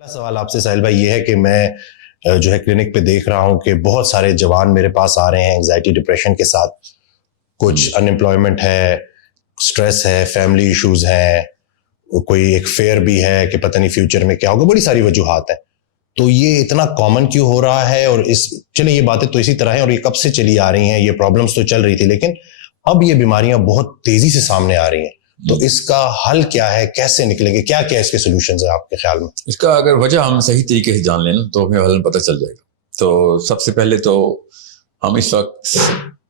پہلا سوال آپ سے ساحل بھائی یہ ہے کہ میں جو ہے کلینک پہ دیکھ رہا ہوں کہ بہت سارے جوان میرے پاس آ رہے ہیں انگزائٹی ڈپریشن کے ساتھ. کچھ ان امپلائمنٹ ہے, سٹریس ہے, فیملی ایشوز ہیں, کوئی ایک فیئر بھی ہے کہ پتہ نہیں فیوچر میں کیا ہوگا, بڑی ساری وجوہات ہیں. تو یہ اتنا کامن کیوں ہو رہا ہے؟ اور چلیں یہ باتیں تو اسی طرح ہیں اور یہ کب سے چلی آ رہی ہیں, یہ پرابلمس تو چل رہی تھی لیکن اب یہ بیماریاں بہت تیزی سے سامنے آ رہی ہیں. تو اس کا حل کیا ہے, کیسے نکلیں گے, کیا کیا اس کے سولوشنز ہیں آپ کے خیال میں؟ اس کا اگر وجہ ہم صحیح طریقے سے جان لیں نا تو ہمیں حل پتہ چل جائے گا. تو سب سے پہلے تو ہم اس وقت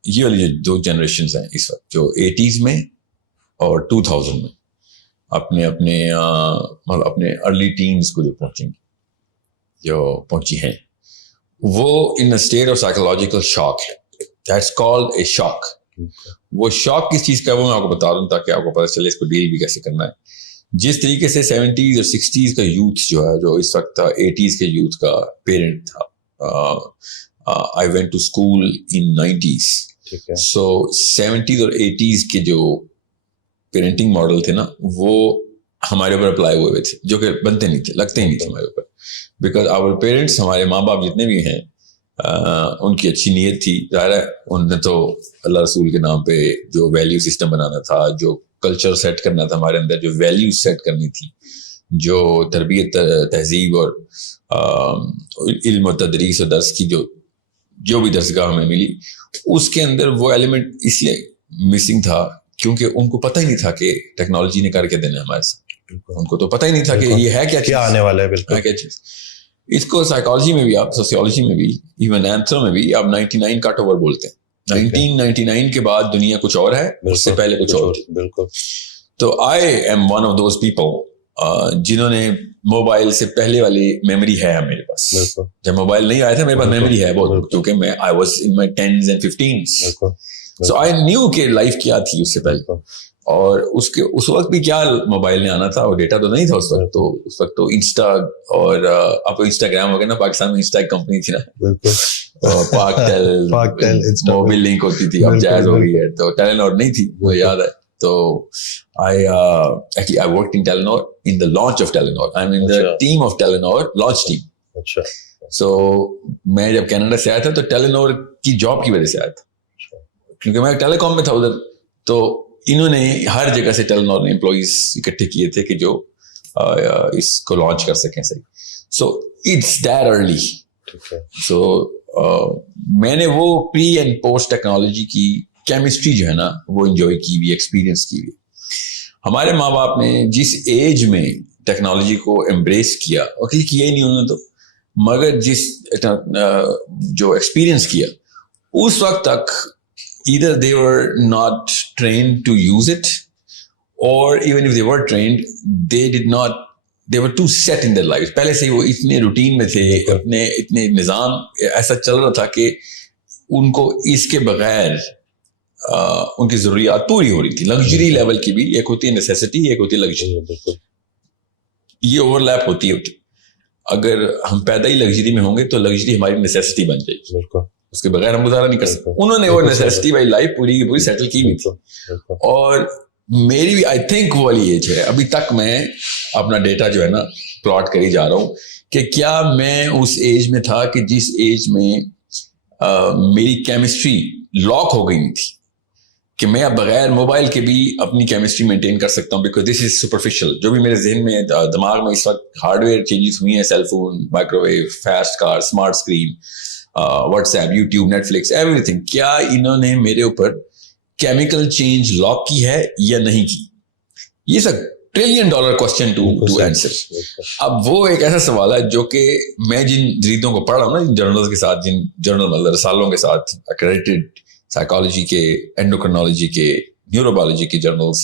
یہ والی جو 2 جنریشنز ہیں اس وقت جو 80s میں اور 2000 میں اپنے ارلی ٹینز کو جو پہنچی ہیں, وہ ان اسٹیٹ آف سائیکولوجیکل شاک ہے. دیٹس کالڈ اے شاک. وہ شاک کس چیز کا ہے وہ میں آپ کو بتا دوں تاکہ آپ کو پتہ چلے اس کو ڈیل بھی کیسے کرنا ہے. جس طریقے سے 70s اور 60s کا یوتھ جو ہے, جو اس وقت تھا 80s کے یوتھ کا پیرنٹ تھا. I went to school in 90s. So 70s اور 80s کے جو پیرنٹنگ ماڈل تھے نا, وہ ہمارے اوپر اپلائی ہوئے تھے, جو کہ بنتے نہیں تھے, لگتے ہی نہیں تھے ہمارے اوپر. بیکاز آور پیرنٹس, ہمارے ماں باپ جتنے بھی ہیں, ان کی اچھی نیت تھی. ظاہر ہے ان نے تو اللہ رسول کے نام پہ جو ویلیو سسٹم بنانا تھا, جو کلچر سیٹ کرنا تھا ہمارے اندر, جو ویلیو سیٹ کرنی تھی, جو تربیت تہذیب اور علم و تدریس و درس کی جو بھی درسگاہ ہمیں ملی, اس کے اندر وہ ایلیمنٹ اس لیے مسنگ تھا کیونکہ ان کو پتہ ہی نہیں تھا کہ ٹیکنالوجی نے کر کے دینا ہمارے ساتھ. ان کو تو پتہ ہی نہیں تھا کہ یہ ہے کیا آنے والا ہے. بالکل کیا چیز. اس کو سائیکالوجی میں بھی, آپ سوسیولوجی میں بھی, ایون اینتھرو میں بھی آپ 99 کٹ اوور بولتے ہیں. 1999 کے بعد دنیا کچھ اور ہے, اس سے پہلے کچھ اور تھی. بالکل. تو I am one of those people جنہوں نے موبائل سے پہلے والی میموری ہے میرے پاس. جب موبائل نہیں آیا تھا میرے پاس میموری ہے بہت, کیونکہ میں I was in my 10s and 15s. So I knew کہ لائف کیا تھی اس سے پہلے, اور اس وقت بھی کیا موبائل نے آنا تھا اور ڈیٹا تو نہیں تھا اس وقت. تو اس وقت تو انسٹا اور اب انسٹاگرام ہو گیا نا, پاکستان میں انسٹا ایک کمپنی تھی نا, پاک ٹیل موبائل لنک ہوتی تھی, اب جائز ہو گئی ہے. تو ٹیلینور نہیں تھی, مجھے یاد ہے. تو I worked in Telenor in the launch of Telenor. I'm in the team of Telenor launch team. So میں جب کینیڈا سے آیا تھا تو ٹیلینور کی جاب کی وجہ سے آیا تھا, کیونکہ میں ٹیلی کام میں تھا ادھر. تو انہوں نے ہر جگہ سے ٹیلینور نے امپلائیز اکٹھے کیے تھے کہ جو اس کو لانچ کر سکیں صحیح. So it's that early. So میں نے وہ پری اینڈ پوسٹ ٹیکنالوجی کی کیمسٹری جو ہے نا وہ انجوائے کی ہوئی, ایکسپیرئنس کی ہوئی. ہمارے ماں باپ نے جس ایج میں ٹیکنالوجی کو امبریس کیا, اور کیا ہی نہیں انہوں نے تو, مگر جس جو ایکسپیرئنس کیا اس وقت تک either they were not trained to use it, or even if they were trained they were too set in their lives. پہلے سے ہی وہ اتنے روٹین میں تھے, اتنے نظام ایسا چل رہا تھا کہ ان کو اس کے بغیر ان کی ضروریات پوری ہو رہی تھی. لگژری لیول کی بھی, ایک ہوتی ہے نیسیسٹی, ایک ہوتی ہے لگژری. یہ اوور لیپ ہوتی ہے. اگر ہم پیدا ہی لگژری میں ہوں گے تو لگژری ہماری نیسیسٹی بن جائے گی, اس کے بغیر ہم گزارا نہیں کر سکتے. انہوں نے وہ نیسیسٹی والی لائف پوری کی پوری سیٹل کی ہوئی تھی. اور میری بھی آئی تھنک وہ والی ایج ہے. ابھی تک میں اپنا ڈیٹا جو ہے نا پلاٹ کری جا رہا ہوں کہ کیا میں اس ایج میں تھا کہ جس ایج میں میری کیمسٹری لاک ہو گئی نہیں تھی کہ میں اب بغیر موبائل کے بھی اپنی کیمسٹری مینٹین کر سکتا ہوں, بیکاز دس از سپرفیشل. جو بھی میرے ذہن میں دماغ میں اس وقت ہارڈ ویئر چینجز ہوئی ہیں, cell phone, microwave, fast car, smart screen, WhatsApp, YouTube, Netflix, everything, کیا انہوں نے میرے اوپر کیمیکل چینج لاک کی ہے یا نہیں کی؟ یہ سب $1 ٹریلین کوسچن ٹو آنسر. اب وہ ایک ایسا سوال ہے جو کہ میں جن جریدوں کو پڑھ رہا ہوں نا, جن جرنلز کے ساتھ, جن جرنل رسالوں کے ساتھ اکریڈیٹڈ سائیکالوجی کے, اینڈوکرنالوجی کے, نیوروبیولوجی کے جرنلز,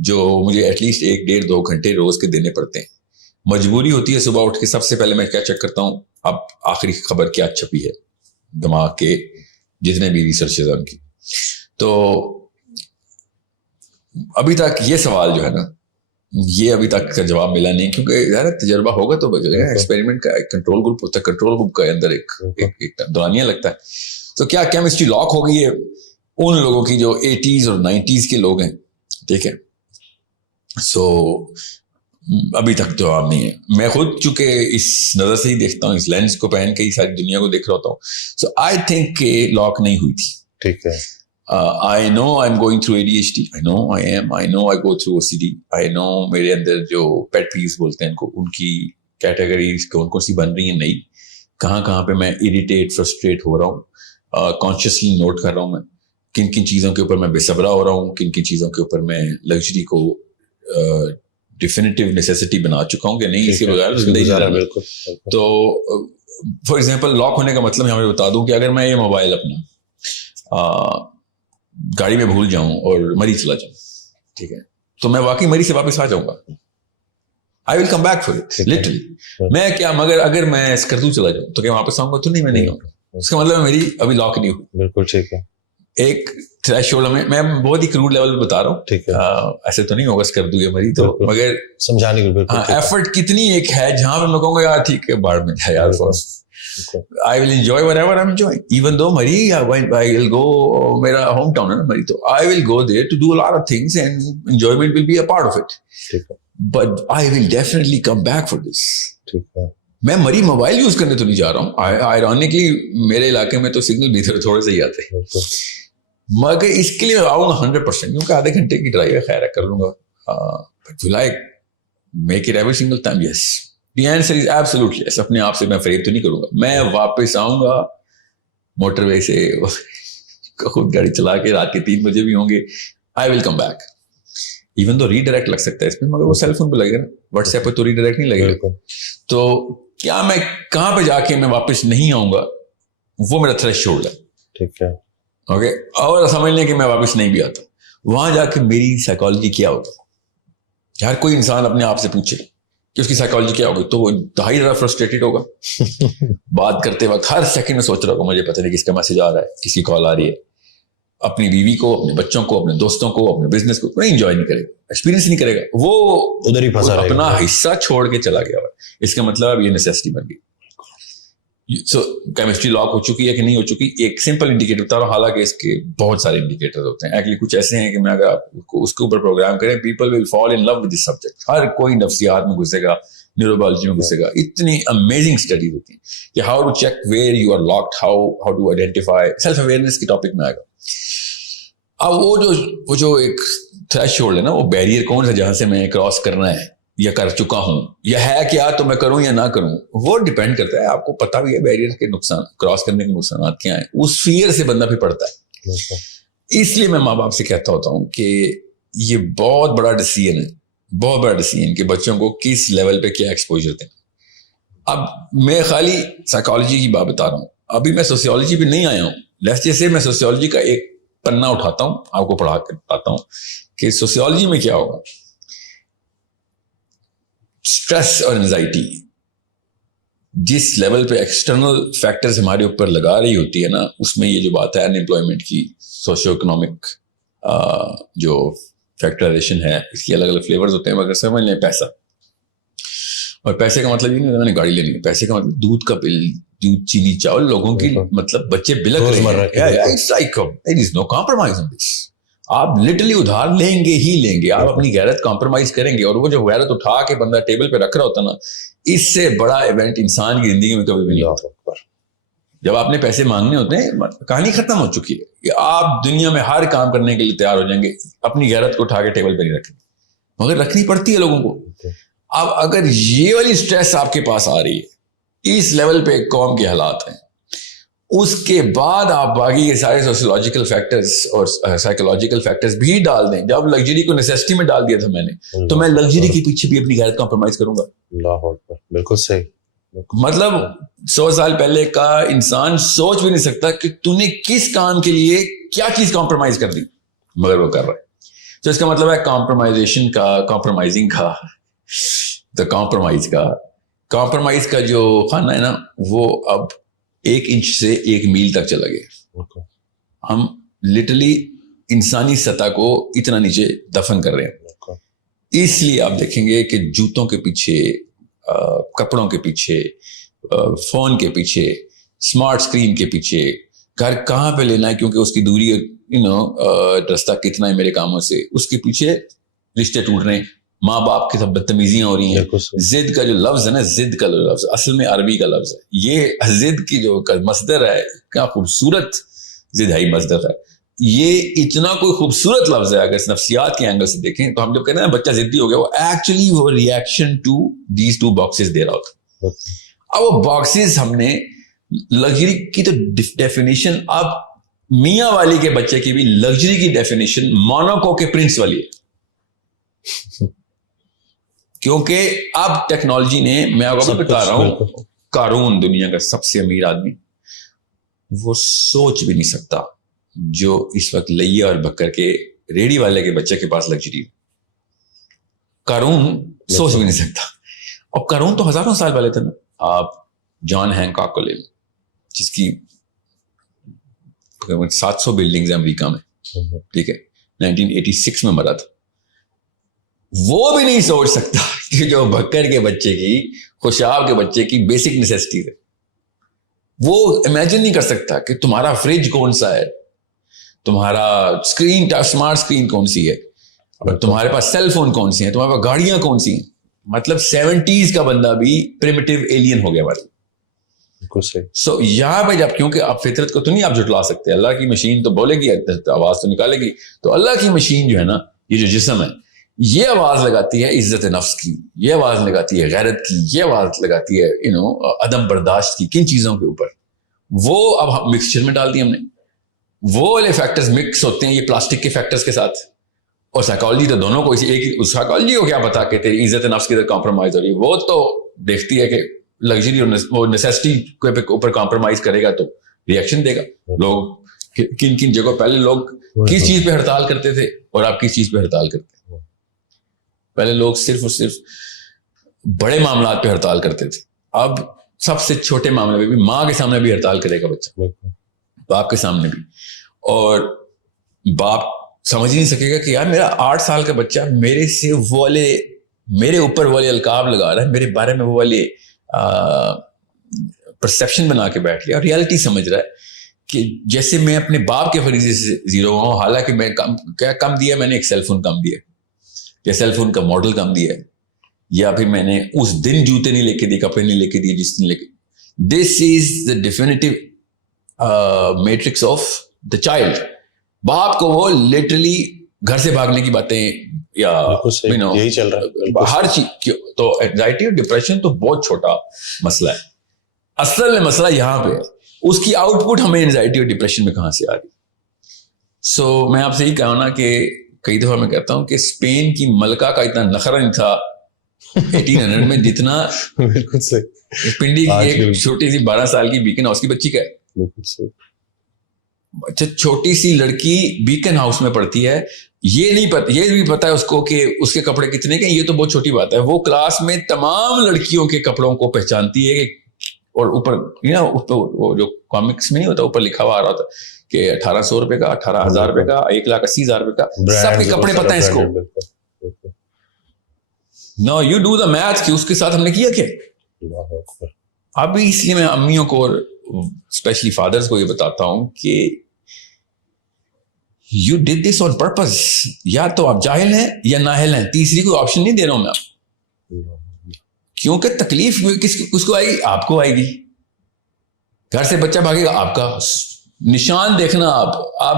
جو مجھے ایٹ لیسٹ 1-1.5-2 گھنٹے روز کے دینے پڑتے ہیں. مجبوری ہوتی ہے صبح اٹھ کے سب سے پہلے میں کیا چیک کرتا ہوں, اب آخری خبر کیا چھپی ہے دماغ کے جتنے بھی ریسرچز ہیں ان کی. تو ابھی تک یہ سوال جو ہے نا, یہ ابھی تک کا جواب ملا نہیں, کیونکہ یار تجربہ ہوگا تو ایکسپیریمنٹ کا ایک کنٹرول گروپ ہوتا ہے, کنٹرول گروپ کے اندر ایک دورانیہ لگتا ہے. تو کیا کیمسٹری لاک ہو گئی ہے ان لوگوں کی جو 80s اور 90s کے لوگ ہیں, ٹھیک ہے. سو ابھی تک تو عام نہیں ہے. میں خود چونکہ اس نظر سے ہی دیکھتا ہوں, اس لینس کو پہن کے ہی ساری دنیا کو دیکھ رہا ہوتا ہوں. سو آئی تھنک کہ لاک نہیں ہوئی تھی. ٹھیک ہے. I know I'm going through ADHD. I know I am. I know I go through OCD. I know میرے اندر جو pet peeves بولتے ہیں ان کی کیٹیگریز کون کون سی بن رہی ہیں, نہیں کہاں کہاں پہ میں اریٹیٹ فرسٹریٹ ہو رہا ہوں. کانشیسلی نوٹ کر رہا ہوں میں کن کن چیزوں کے اوپر میں بے صبرا ہو رہا ہوں, کن کن چیزوں کے اوپر میں لگژری کو ڈیفینیٹیو نیسیسٹی بنا چکا ہوں کہ نہیں اس کے بغیر زندگی گزارنا. تو فار ایگزامپل لاک ہونے کا مطلب میں بتا دوں کہ اگر میں یہ موبائل اپنا گاڑی میں بھول جاؤں اور مری چلا جاؤں, ٹھیک ہے, تو میں واقعی مری سے واپس آ جاؤں گا. I will come back for it literally. میں کیا مگر اگر میں اسکردو چلا جاؤں تو کیا واپس آؤں گا؟ تو نہیں, میں نہیں آؤں گا. اس کا مطلب میری ابھی لاک نہیں ہوئی. بالکل ٹھیک ہے. ایک تھریش ہولڈ میں بہت ہی کروڈ لیول پہ بتا رہا ہوں, ٹھیک ہے, ایسے تو نہیں ہوگا اسکردو یا مری, تو مگر سمجھانے کے ایفرٹ کتنی ایک ہے جہاں پہ میں کہوں گا یار ٹھیک ہے باڑ میں ہے یار, I will enjoy whatever I'm enjoying. Even though Mari, I will go, میرا ہوم ٹاؤن ہے نا Mari, تو I will go there to do a lot of things and enjoyment will be a part of it. But I will definitely come back for this. میں Mari mobile use کرنے تو نہیں جا رہا ہوں. Ironically میرے علاقے میں تو سگنل بھی تھوڑے سے ہی آتے ہیں, مگر اس کے لیے میں آؤں گا 100%, کیونکہ آدھے گھنٹے کی ڈرائیو ہے, خیر ہے کر لوں گا. But will I make it every single time? Yes. The answer is absolutely yes. اپنے آپ سے میں فریب تو نہیں کروں گا. میں واپس آؤں گا موٹر وے سے خود گاڑی چلا کے, رات کے 3 بجے بھی ہوں گے. I will come back. Even though redirect لگ سکتا ہے اس میں, مگر وہ سیل فون پہ لگے گا نا, واٹس ایپ پہ تو ریڈائریکٹ نہیں لگے گا. تو کیا میں کہاں پہ جا کے میں واپس نہیں آؤں گا, وہ میرا تھریش ہولڈ ہے. ٹھیک ہے, اوکے. اور سمجھ لیں کہ میں واپس نہیں بھی آتا, وہاں جا کے میری سائیکالوجی کیا ہوگا. ہر کوئی انسان اپنے آپ سے پوچھے کہ اس کی سائیکالوجی کیا ہوگی, تو وہ دہائی زیادہ فرسٹریٹڈ ہوگا. بات کرتے وقت ہر سیکنڈ میں سوچ رہا ہوگا مجھے پتہ نہیں کس کا میسج آ رہا ہے, کس کی کال آ رہی ہے. اپنی بیوی کو, اپنے بچوں کو, اپنے دوستوں کو, اپنے بزنس کو کوئی انجوائے نہیں کرے گا, ایکسپیرینس نہیں کرے گا. وہ ادھر ہی پھنسا رہے گا, اپنا حصہ چھوڑ کے چلا گیا. اس کا مطلب اب یہ نیسیسٹی بن گئی. سو کیمسٹری لاک ہو چکی ہے کہ نہیں ہو چکی, ایک سمپل انڈیکیٹر بتا رہا ہوں, حالانکہ اس کے بہت سارے انڈیکیٹر ہوتے ہیں. ایکچولی کچھ ایسے ہیں کہ میں اگر آپ کو اس کے اوپر پروگرام کریں, people will fall in love with this subject. ہر کوئی نفسیات میں گھسے گا, نیوروبیولوجی میں گھسے گا. اتنی امیزنگ اسٹڈی ہوتی ہیں کہ how to check where you are locked, how to identify. Self awareness کے ٹاپک میں آئے گا. اب وہ جو ایک تھریش ہولڈ ہے نا, وہ بیریئر کون سا جہاں سے میں کراس کرنا ہے یا کر چکا ہوں, یا ہے کیا تو میں کروں یا نہ کروں, وہ ڈیپینڈ کرتا ہے. آپ کو پتا بھی ہے بیریئر کے نقصان, کراس کرنے کے نقصانات کیا ہیں. اس فیئر سے بندہ بھی پڑتا ہے. اس لیے میں ماں باپ سے کہتا ہوتا ہوں کہ یہ بہت بڑا ڈیسیژن ہے, بہت بڑا ڈیسیژن کہ بچوں کو کس لیول پہ کیا ایکسپوجر دیں. اب میں خالی سائیکالوجی کی بات بتا رہا ہوں, ابھی میں سوسیولوجی پہ نہیں آیا ہوں. جیسے میں سوسیولوجی کا ایک پنا اٹھاتا ہوں, آپ کو پڑھا کے بتاتا ہوں کہ سوسیولوجی میں کیا ہوگا. اسٹریس اور انزائٹی جس لیول پہ ایکسٹرنل فیکٹرز ہمارے اوپر لگا رہی ہوتی ہے نا, اس میں یہ جو بات ہے انمپلائمنٹ کی, سوشیو اکنامک جو فیکٹرائزیشن ہے, اس کی الگ الگ فلیورز ہوتے ہیں. مگر سمجھ لیں پیسہ, اور پیسے کا مطلب یہ نہیں میں نے گاڑی لینی ہے, پیسے کا مطلب دودھ کا بل, دودھ, چینی, چاول, لوگوں کی مطلب بچے بلک رہے ہیں. آپ لٹرلی ادھار لیں گے ہی لیں گے, آپ اپنی غیرت کمپرومائز کریں گے. اور وہ جو غیرت اٹھا کے بندہ ٹیبل پہ رکھ رہا ہوتا نا, اس سے بڑا ایونٹ انسان کی زندگی میں کبھی بھی نہیں ہوتا. جب آپ نے پیسے مانگنے ہوتے ہیں, کہانی ختم ہو چکی ہے کہ آپ دنیا میں ہر کام کرنے کے لیے تیار ہو جائیں گے, اپنی غیرت کو اٹھا کے ٹیبل پہ نہیں رکھیں, مگر رکھنی پڑتی ہے لوگوں کو. اب اگر یہ والی اسٹریس آپ کے پاس آ رہی ہے, اس لیول پہ قوم کے حالات ہیں, اس کے بعد آپ باقی کے سارے سوشیولوجیکل فیکٹرز اور سائیکولوجیکل فیکٹرز بھی ڈال دیں. جب لگژری کو نیسیسٹی میں ڈال دیا تھا میں نے, تو میں لگژری کے پیچھے بھی اپنی غیرت کمپرومائز کروں گا. اللہ اکبر, بالکل صحیح. مطلب 100 سال پہلے کا انسان سوچ بھی نہیں سکتا کہ تو نے کس کام کے لیے کیا چیز کمپرومائز کر دی, مگر وہ کر رہا ہے. تو اس کا مطلب ہے کمپرومائزیشن کا, کمپرومائزنگ کا, تو کمپرومائز کا جو خانہ ہے نا, وہ اب 1 انچ سے 1 میل تک چلا گیا. ہم لٹرلی انسانی سطح کو اتنا نیچے دفن کر رہے ہیں. اس لیے آپ دیکھیں گے کہ جوتوں کے پیچھے, کپڑوں کے پیچھے, فون کے پیچھے, اسمارٹ اسکرین کے پیچھے, گھر کہاں پہ لینا ہے کیونکہ اس کی دوری رستہ کتنا ہے میرے کاموں سے, اس کے پیچھے رشتے ٹوٹ رہے ہیں. ماں باپ کی سب بدتمیزیاں ہو رہی ہیں. ضد کا جو لفظ ہے نا, ضد کا جو لفظ اصل میں عربی کا لفظ ہے. یہ ضد کی جو مصدر ہے, کیا خوبصورت ضد ہے مصدر ہے. یہ اتنا کوئی خوبصورت لفظ ہے. اگر نفسیات کے اینگل سے دیکھیں تو ہم جب کہتے ہیں نا بچہ ضدی ہو گیا, وہ ایکچولی وہ reaction to these two boxes دے رہا ہوتا. اب وہ باکسز ہم نے لگژری کی تو ڈیفینیشن, اب میاں والی کے بچے کی بھی لگژری کی ڈیفینیشن موناکو کے پرنس والی ہے. کیونکہ اب ٹیکنالوجی نے, میں آپ کو بتا رہا ہوں, قارون دنیا کا سب سے امیر آدمی, وہ سوچ بھی نہیں سکتا جو اس وقت لیا اور بکر کے ریڑھی والے کے بچے کے پاس لگژری. قارون سوچ بھی نہیں سکتا. اب قارون تو ہزاروں سال پہلے تھے نا. آپ جان ہینکاک کو لے لیں, جس کی 700 بلڈنگز ہیں امریکہ میں, ٹھیک ہے, 1986 میں مرا تھا. وہ بھی نہیں سوچ سکتا کہ جو بکر کے بچے کی, خوشاب کے بچے کی بیسک نیسیسٹی ہے, وہ امیجن نہیں کر سکتا کہ تمہارا فریج کون سا ہے, تمہارا اسکرین اسمارٹ اسکرین کون سی ہے, تمہارے پاس سیل فون کون سی ہیں, تمہارے پاس گاڑیاں کون سی ہیں. مطلب 70s کا بندہ بھی پریمیٹیو ایلین ہو گیا ہمارے. سو یہاں پہ جب, کیونکہ آپ فطرت کو تو نہیں آپ جھٹلا سکتے, اللہ کی مشین تو بولے گی, آواز تو نکالے گی. تو اللہ کی مشین جو ہے نا, یہ جو جسم ہے, یہ آواز لگاتی ہے عزت نفس کی, یہ آواز لگاتی ہے غیرت کی, یہ آواز لگاتی ہے عدم برداشت کی. کن چیزوں کے اوپر؟ وہ اب مکسچر میں ڈال دی ہم نے. وہ والے فیکٹرز مکس ہوتے ہیں یہ پلاسٹک کے فیکٹرز کے ساتھ, اور سائیکالوجی تو دونوں کو ایک, سائیکالوجی کو کیا پتا کہ تیری عزت نفس کی ادھر کمپرومائز ہو رہی ہے. وہ تو دیکھتی ہے کہ لگژری اور نیسیسٹی کے اوپر کمپرومائز کرے گا تو ریئیکشن دے گا. لوگ کن کن جگہوں, پہلے لوگ کس چیز پہ ہڑتال کرتے تھے اور آپ کس چیز پہ ہڑتال کرتے ہیں؟ پہلے لوگ صرف اور صرف بڑے معاملات پہ ہڑتال کرتے تھے. اب سب سے چھوٹے معاملے پہ بھی, ماں کے سامنے بھی ہڑتال کرے گا بچہ, باپ کے سامنے بھی. اور باپ سمجھ ہی نہیں سکے گا کہ یار میرا 8 سال کا بچہ میرے سے وہ والے, میرے اوپر والے القاب لگا رہا ہے, میرے بارے میں وہ والے پرسیپشن بنا کے بیٹھ لیا, اور ریالٹی سمجھ رہا ہے کہ جیسے میں اپنے باپ کے فریضے سے زیرو ہوا ہوں, حالانکہ میں کیا کم دیا, میں نے ایک سیل فون کم دیا, یا سیل فون کا ماڈل کم دیا ہے, یا پھر میں نے اس دن جوتے نہیں لے کے دیے, کپڑے نہیں لے کے دیے جس دن لے کے. This is the definitive matrix of the child. باپ کو وہ لٹرلی گھر سے بھاگنے کی باتیں, یا یہی چل رہا ہے ہر چیز. تو اینگزائٹی اور ڈپریشن تو بہت چھوٹا مسئلہ ہے, اصل میں مسئلہ یہاں پہ ہے. اس کی آؤٹ پٹ ہمیں اینگزائٹی اور ڈپریشن میں کہاں سے آ رہی. سو میں آپ سے یہی کہا نا کہ کئی دفعہ میں کہتا ہوں کہ اسپین کی ملکہ کا اتنا نخرہ نہیں تھا 1800 میں جتنا بالکل صحیح پنڈی کی ایک چھوٹی سی 12 سال کی بیکن ہاؤس کی بچی کا ہے. بالکل صحیح. اچھا, چھوٹی سی لڑکی بیکن ہاؤس میں پڑھتی ہے, یہ نہیں پتا, یہ بھی پتا ہے اس کو کہ اس کے کپڑے کتنے کے, یہ تو بہت چھوٹی بات ہے. وہ کلاس میں تمام لڑکیوں کے کپڑوں کو پہچانتی ہے کہ, اور اوپر وہ جو کامکس میں نہیں ہوتا, اوپر لکھا ہوا آ رہا ہوتا کہ 1800 روپے کا, 18,000 روپے کا, 1,80,000 روپے کا, سب کے کپڑے پتہ ہیں اس کو. نو یو ڈو دا میتھ کہ اس کے ساتھ ہم نے کیا کیا. ابھی اس لیے میں امیوں کو اور اسپیشلی فادرز کو یہ بتاتا ہوں کہ you did this on purpose. یا تو آپ جاہل ہیں یا نااہل ہیں, تیسری کوئی آپشن نہیں دے رہا ہوں میں آپ. کیونکہ تکلیف کس کو آئے گی؟ آپ کو آئے گی. گھر سے بچہ بھاگے گا, آپ کا نشان دیکھنا, آپ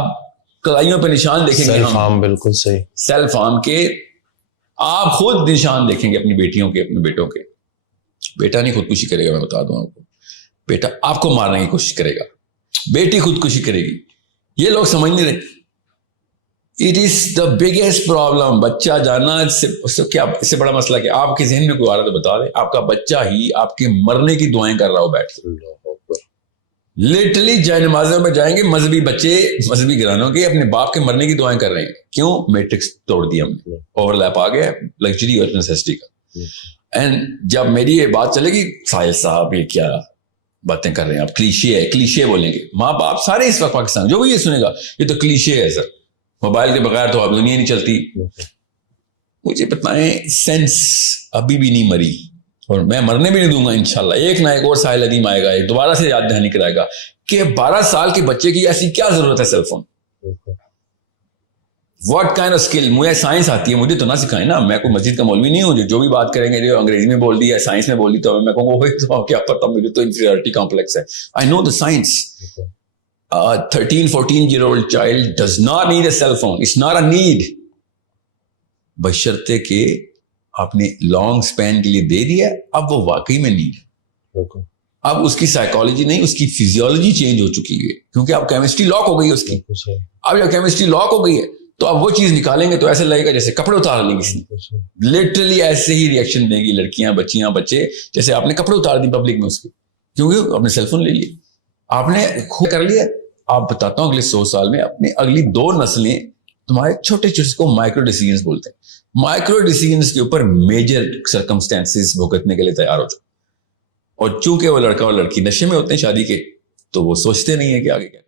کلائیوں پہ نشان دیکھیں گے. سیلف ہارم, بالکل صحیح, سیلف ہارم کے آپ خود نشان دیکھیں گے اپنی بیٹیوں کے, اپنے بیٹوں کے. بیٹا نہیں خودکشی کرے گا, میں بتا دوں آپ کو. بیٹا آپ کو مارنے کی کوشش کرے گا, بیٹی خودکشی کرے گی. یہ لوگ سمجھ نہیں رہے. It is the biggest problem. بچہ جانا اس سے بڑا مسئلہ کیا. آپ کے ذہن میں کوئی آ رہا تو بتا دیں, آپ کا بچہ ہی آپ کے مرنے کی دعائیں کر رہا ہو بیٹھ کے. لٹرلی جائے نمازوں میں جائیں گے مذہبی بچے, مذہبی گھرانوں کے, اپنے باپ کے مرنے کی دعائیں کر رہے ہیں. کیوں؟ میٹرکس توڑ دیا ہم نے, اوور لیپ آ گیا لگژری اور نیسیسٹی کا. اینڈ جب میری یہ بات چلے گی, ساحل صاحب یہ کیا باتیں کر رہے ہیں آپ, کلیشے ہے, کلیشے بولیں گے ماں باپ سارے اس وقت پاکستان, جو بھی یہ سنے گا یہ تو کلیشے ہے سر, موبائل کے بغیر تو اب دنیا نہیں چلتی. مجھے بتائیں, سینس ابھی بھی نہیں مری, اور میں مرنے بھی نہیں دوں گا انشاءاللہ. ایک نہ ایک اور ساحل ادیم آئے گا, ایک دوبارہ سے یاد دہانی کرائے گا کہ 12 سال کے بچے کی ایسی کیا ضرورت ہے cell phone. What kind of skill. مجھے سائنس آتی ہے, مجھے تو نہ سکھائیں نا, میں کوئی مسجد کا مولوی نہیں ہوں جو بھی بات کریں گے جو انگریزی میں بول دی ہے سائنس میں بول دی تو میں کہوں گا کیا پتا, مجھے تو انفیریورٹی کمپلیکس ہے. آئی نو دا science. 13-14-year-old child does not need a cell phone. It's not a need. بشرطے کہ آپ نے لانگ سپین کے لیے دے دیا, اب وہ واقعی میں نیڈ ہے. اب اس کی سائیکالوجی نہیں, اس کی فزیولوجی چینج ہو چکی ہے کیونکہ اب کیمسٹری لاک ہو گئی ہے اس کی. اب جب کیمسٹری لاک ہو گئی ہے تو اب وہ چیز نکالیں گے تو ایسے لگے گا جیسے کپڑے اتار لیں کسی نے. لٹرلی ایسے ہی ریئیکشن دیں گی لڑکیاں, بچیاں, بچے, جیسے آپ نے کپڑے اتار دی پبلک میں اس کے, کیونکہ آپ نے سیل فون لے لیا, آپ نے خود کر لیا. آپ بتاتا ہوں اگلے 100 سال میں اپنی اگلی 2 نسلیں تمہارے چھوٹے چھوٹے کو مائکرو ڈیسیجنز بولتے ہیں, مائکرو ڈیسیجنز کے اوپر میجر سرکمسٹانسز بھگتنے کے لیے تیار ہو چکے. اور چونکہ وہ لڑکا اور لڑکی نشے میں ہوتے ہیں شادی کے, تو وہ سوچتے نہیں ہیں کہ آگے کیا.